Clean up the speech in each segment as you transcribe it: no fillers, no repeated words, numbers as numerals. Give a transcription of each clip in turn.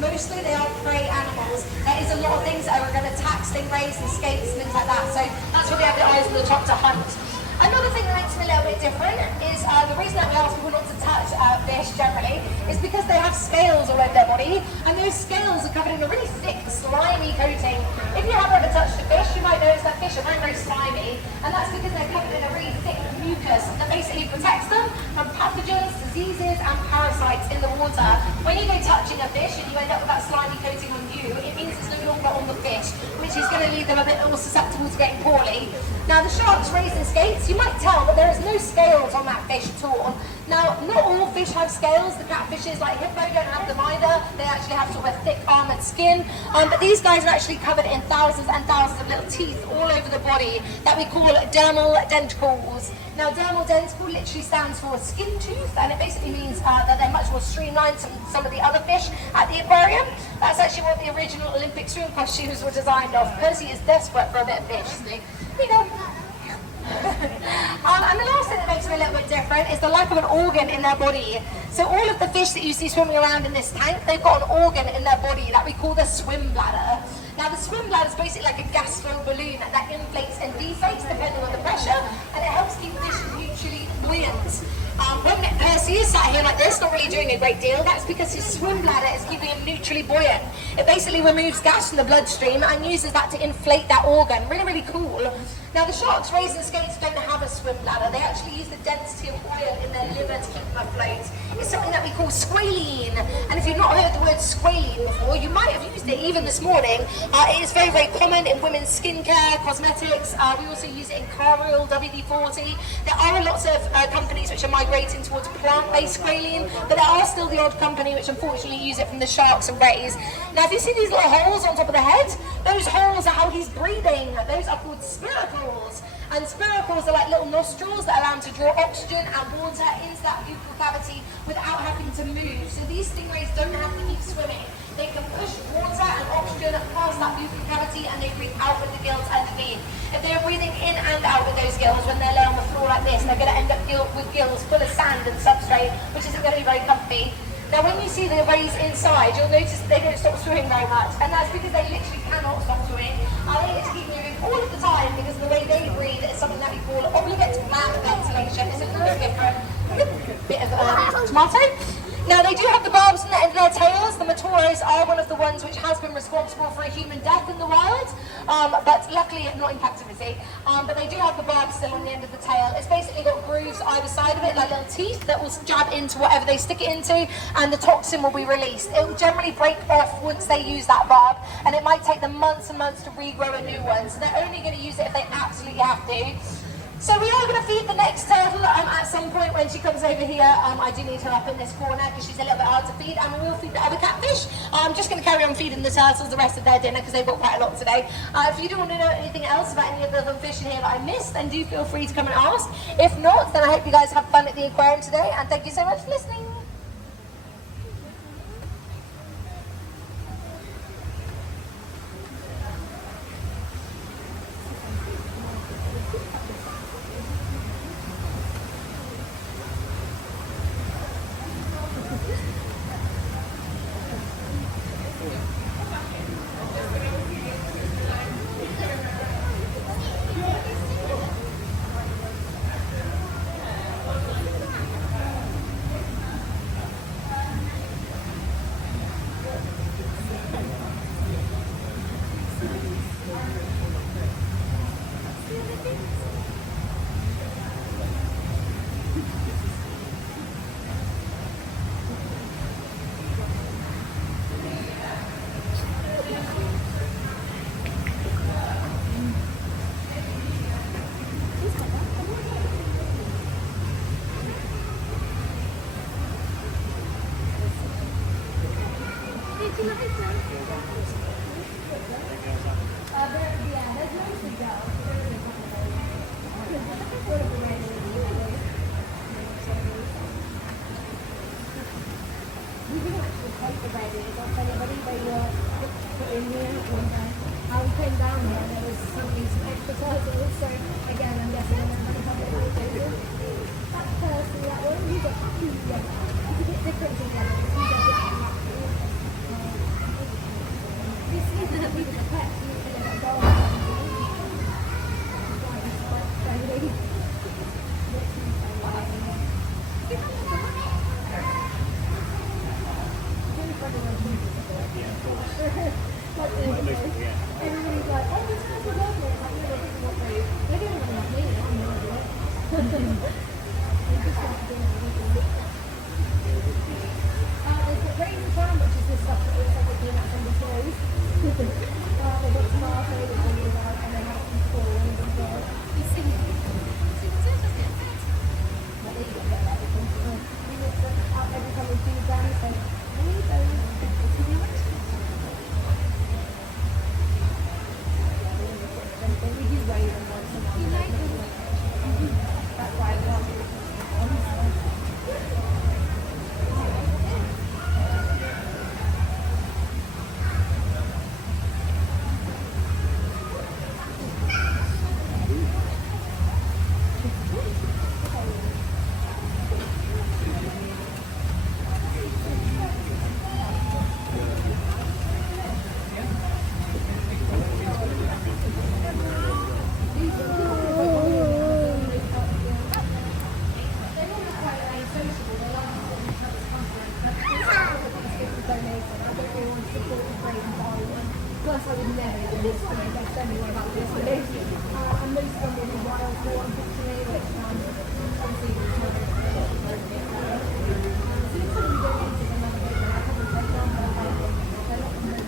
mostly they are prey animals. There is a lot of things that are going to attack stingrays and skates, things like that. So that's why they have the eyes on the top to hunt. Another thing that makes them a little bit different is the reason that we ask people not to touch fish generally is because they have scales all over their body, and those scales are covered in a really thick, slimy coating. If you have ever touched a fish, you might notice that fish are very, very slimy, and that's because they're covered in a really thick mucus that basically protects them from pathogens, diseases, and parasites in the water. When you go touching a fish and you end up with that slimy coating on you, it means it's no longer on the fish, which is going to leave them a bit more susceptible to getting poorly. Now, the sharks raising skates, you might tell that there is no scales on that fish at all. Now, not all fish have scales. The catfishes like hippo don't have them either. They actually have sort of a thick armoured skin. But these guys are actually covered in thousands and thousands of little teeth all over the body that we call dermal denticles. Now, dermal denticle literally stands for skin tooth, and it basically means that they're much more streamlined than some of the other fish at the aquarium. That's actually what the original Olympic swim costumes were designed of. Percy is desperate for a bit of fish, so, you know. And the last thing that makes them a little bit different is the lack of an organ in their body. So all of the fish that you see swimming around in this tank, they've got an organ in their body that we call the swim bladder. Now the swim bladder is basically like a gas flow balloon that inflates and deflates depending on the pressure, and it helps keep fish neutrally buoyant. When Percy is sat here like this, not really doing a great deal, that's because his swim bladder is keeping him neutrally buoyant. It basically removes gas from the bloodstream and uses that to inflate that organ. Really, really cool. Now the sharks raising skates don't have a swim bladder. They actually use the density of oil in their liver to keep them afloat. It's something that we call squalene. And if you've not heard the word squalene before, you might have used it even this morning. It is very, very common in women's skincare, cosmetics. We also use it in car oil, WD-40. There are lots of companies which are migrating towards plant-based squalene, but there are still the odd company which unfortunately use it from the sharks and rays. Now if you see these little holes on top of the head, those holes are how he's breathing. Those are called spiracles. And spiracles are like little nostrils that allow him to draw oxygen and water into that buccal cavity without having to move. So these stingrays don't have to keep swimming. They can push water and oxygen past that buccal cavity, and they breathe out with the gills underneath. If they're breathing in and out with those gills when they're laying on the floor like this, they're going to end up with gills full of sand and substrate, which isn't going to be very comfy. Now when you see the rays inside, you'll notice that they don't stop swimming very much, and that's because they literally cannot stop swimming. They need to keep moving all of the time because the way they breathe is something that we call obligate mouth ventilation. It's a little different bit of tomato. Now they do have the barbs on the end of their tails. The Matoros are one of the ones which has been responsible for a human death in the wild, but luckily not in captivity. But they do have the barbs still on the end of the tail. It's basically got grooves either side of it, like little teeth that will jab into whatever they stick it into, and the toxin will be released. It will generally break off once they use that barb, and it might take them months and months to regrow a new one. So they're only going to use it if they absolutely have to. So we are going to feed the next turtle at some point when she comes over here. I do need her up in this corner because she's a little bit hard to feed, and we will feed the other catfish. I'm just going to carry on feeding the turtles the rest of their dinner because they've got quite a lot today. If you do want to know anything else about any of the other fish in here that I missed, then do feel free to come and ask. If not, then I hope you guys have fun at the aquarium today, and thank you so much for listening. Everybody's like, oh, this is lovely. Like, they don't even like me. I'm not like it. They just like doing everything. There's the Raising Farm, which is this stuff that looks like it's been out from the toys. They've got tomato, which they really like, and they have some corn as well. You see, but they don't get that because we look up every time we see them, so I need those. We do raise them once a month. That's why I love it. Plus, I would never do this to me. They tell me what about this to me. And most of them will be wild corn to me, which obviously is not so it's something we don't need to another day, but I haven't taken on that. They're not the most.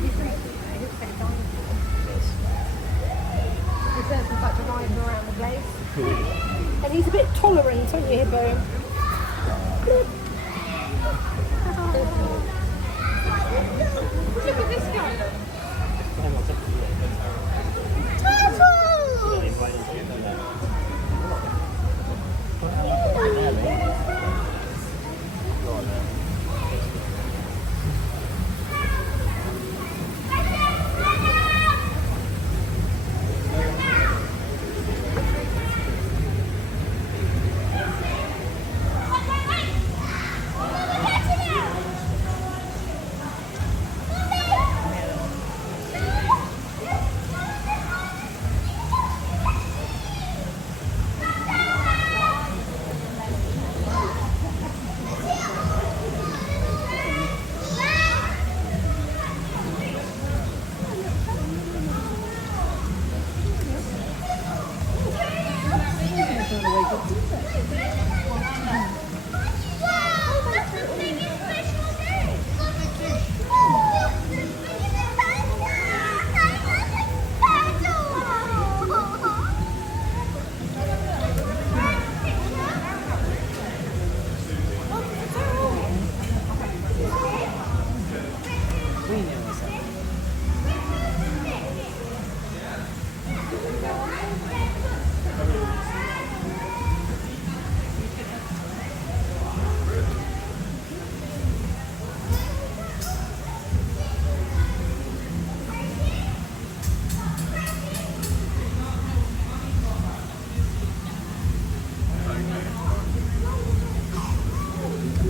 He's very cute, though. He's very dinosaur. He turns in fact to ride him around the place. And he's a bit tolerant, aren't you, Hippo? Look at this guy.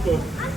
Good.